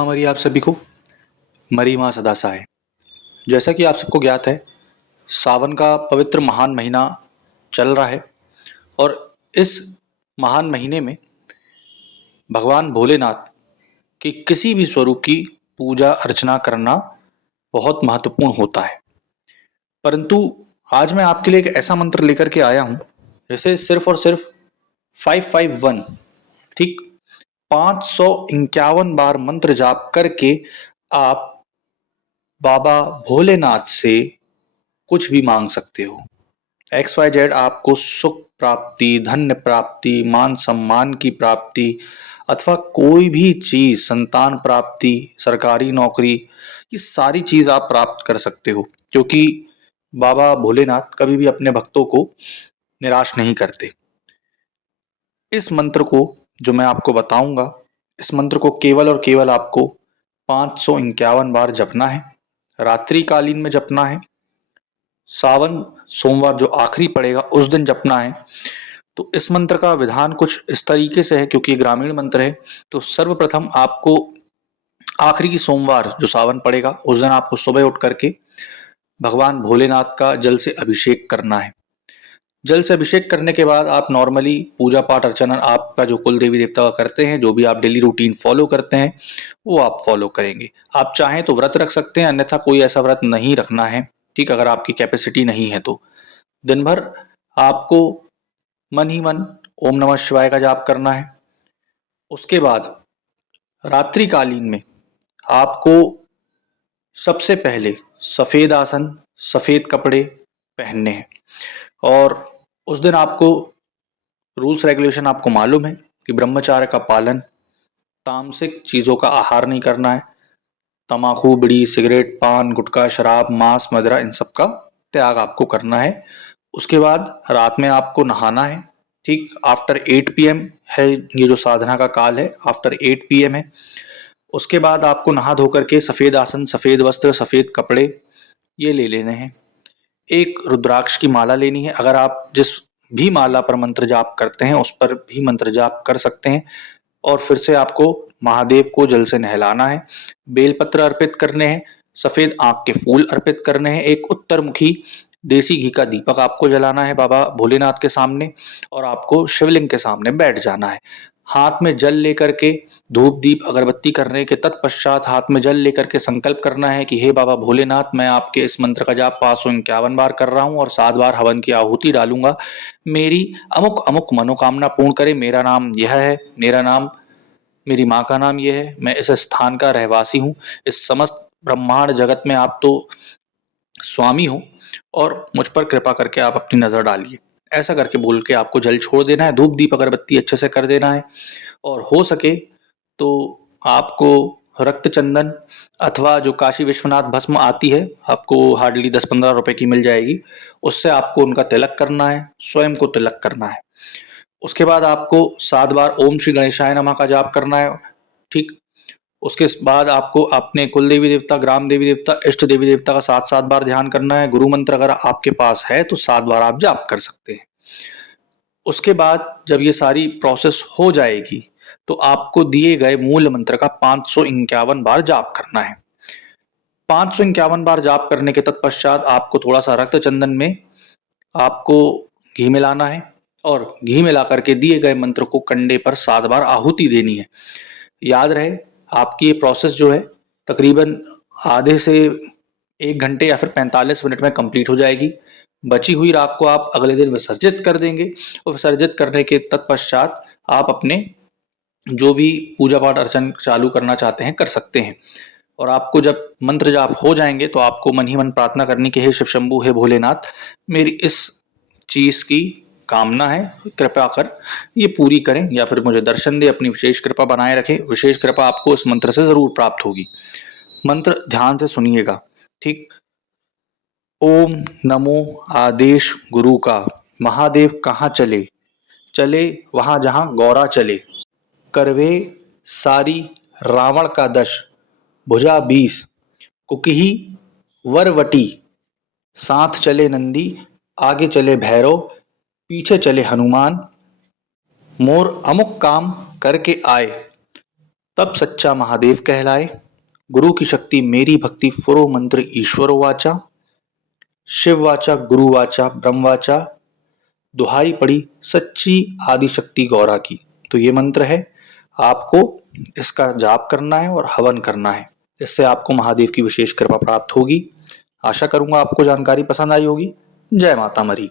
महामारी आप सभी को। मरी माँ सदा सहाय। जैसा कि आप सबको ज्ञात है, सावन का पवित्र महान महीना चल रहा है और इस महान महीने में भगवान भोलेनाथ के किसी भी स्वरूप की पूजा अर्चना करना बहुत महत्वपूर्ण होता है। परंतु आज मैं आपके लिए एक ऐसा मंत्र लेकर के आया हूँ जिसे सिर्फ और सिर्फ 551 ठीक 551 बार मंत्र जाप करके आप बाबा भोलेनाथ से कुछ भी मांग सकते हो। XYZ आपको सुख प्राप्ति, धन्य प्राप्ति, मान सम्मान की प्राप्ति अथवा कोई भी चीज, संतान प्राप्ति, सरकारी नौकरी, ये सारी चीज आप प्राप्त कर सकते हो, क्योंकि बाबा भोलेनाथ कभी भी अपने भक्तों को निराश नहीं करते। इस मंत्र को जो मैं आपको बताऊंगा, इस मंत्र को केवल और केवल आपको 551 बार जपना है। रात्रि कालीन में जपना है। सावन सोमवार जो आखिरी पड़ेगा उस दिन जपना है। तो इस मंत्र का विधान कुछ इस तरीके से है, क्योंकि ये ग्रामीण मंत्र है। तो सर्वप्रथम आपको आखिरी सोमवार जो सावन पड़ेगा उस दिन आपको सुबह उठ करके भगवान भोलेनाथ का जल से अभिषेक करना है। जल से अभिषेक करने के बाद आप नॉर्मली पूजा पाठ अर्चना आपका जो कुल देवी देवता का करते हैं, जो भी आप डेली रूटीन फॉलो करते हैं वो आप फॉलो करेंगे। आप चाहें तो व्रत रख सकते हैं, अन्यथा कोई ऐसा व्रत नहीं रखना है। ठीक, अगर आपकी कैपेसिटी नहीं है तो दिन भर आपको मन ही मन ओम नमः शिवाय का जाप करना है। उसके बाद रात्रि कालीन में आपको सबसे पहले सफेद आसन, सफेद कपड़े पहनने हैं और उस दिन आपको रूल्स रेगुलेशन आपको मालूम है कि ब्रह्मचार्य का पालन, तामसिक चीजों का आहार नहीं करना है, तम्बाकू, बीड़ी, सिगरेट, पान, गुटखा, शराब, मांस, मदिरा, इन सब का त्याग आपको करना है। उसके बाद रात में आपको नहाना है। ठीक, आफ्टर 8 PM है ये जो साधना का काल है, आफ्टर 8 PM है। उसके बाद आपको नहा धो करके सफेद आसन, सफेद वस्त्र, सफेद कपड़े ये ले लेने हैं। एक रुद्राक्ष की माला लेनी है। अगर आप जिस भी माला पर मंत्र जाप करते हैं उस पर भी मंत्र जाप कर सकते हैं। और फिर से आपको महादेव को जल से नहलाना है, बेलपत्र अर्पित करने हैं, सफेद आंख के फूल अर्पित करने हैं, एक उत्तरमुखी देसी घी का दीपक आपको जलाना है बाबा भोलेनाथ के सामने और आपको शिवलिंग के सामने बैठ जाना है। हाथ में जल लेकर के धूप दीप अगरबत्ती करने के तत्पश्चात हाथ में जल लेकर के संकल्प करना है कि हे बाबा भोलेनाथ, मैं आपके इस मंत्र का जाप 551 बार कर रहा हूं और 7 बार हवन की आहुति डालूंगा। मेरी अमुक अमुक मनोकामना पूर्ण करे। मेरा नाम यह है, मेरा नाम, मेरी माँ का नाम यह है, मैं इस स्थान का रहवासी हूँ, इस समस्त ब्रह्मांड जगत में आप तो स्वामी हो और मुझ पर कृपा करके आप अपनी नजर डालिए। ऐसा करके बोल के आपको जल छोड़ देना है, धूप दीप अगरबत्ती अच्छे से कर देना है और हो सके तो आपको रक्त चंदन अथवा जो काशी विश्वनाथ भस्म आती है, आपको हार्डली 10-15 रुपए की मिल जाएगी, उससे आपको उनका तिलक करना है, स्वयं को तिलक करना है। उसके बाद आपको 7 बार ओम श्री गणेशाय नमः का जाप करना है। ठीक, उसके बाद आपको अपने कुल देवी देवता, ग्राम देवी देवता, इष्ट देवी देवता का 7-7 बार ध्यान करना है। गुरु मंत्र अगर आपके पास है तो 7 बार आप जाप कर सकते हैं। उसके बाद जब ये सारी प्रोसेस हो जाएगी तो आपको दिए गए मूल मंत्र का 551 बार जाप करना है। 551 बार जाप करने के तत्पश्चात आपको थोड़ा सा रक्त चंदन में आपको घी मिलाना है और घी मिला करके दिए गए मंत्र को कंडे पर 7 बार आहुति देनी है। याद रहे, आपकी ये प्रोसेस जो है तकरीबन आधे से 1 घंटे या फिर 45 मिनट में कंप्लीट हो जाएगी। बची हुई राख को आप अगले दिन विसर्जित कर देंगे और विसर्जित करने के तत्पश्चात आप अपने जो भी पूजा पाठ अर्चन चालू करना चाहते हैं कर सकते हैं। और आपको जब मंत्र जाप हो जाएंगे तो आपको मन ही मन प्रार्थना करनी कि हे शिव शंभू, हे भोलेनाथ, मेरी इस चीज की कामना है, कृपया कर ये पूरी करें या फिर मुझे दर्शन दे, अपनी विशेष कृपा बनाए रखें। विशेष कृपा आपको इस मंत्र से जरूर प्राप्त होगी। मंत्र ध्यान से सुनिएगा। ठीक, ओम नमो आदेश गुरु का, महादेव कहाँ चले, चले वहां जहां गौरा चले, करवे सारी रावण का दश, भुजा 20, कुकही वरवटी, साथ चले नंदी, आगे चले भैरव, पीछे चले हनुमान, मोर अमुक काम करके आए, तब सच्चा महादेव कहलाए। गुरु की शक्ति मेरी भक्ति फुरो मंत्र ईश्वरो वाचा। शिव वाचा गुरु वाचा ब्रह्म वाचा। दुहाई पड़ी सच्ची आदिशक्ति गौरा की। तो ये मंत्र है, आपको इसका जाप करना है और हवन करना है। इससे आपको महादेव की विशेष कृपा प्राप्त होगी। आशा करूंगा आपको जानकारी पसंद आई होगी। जय माता मरी।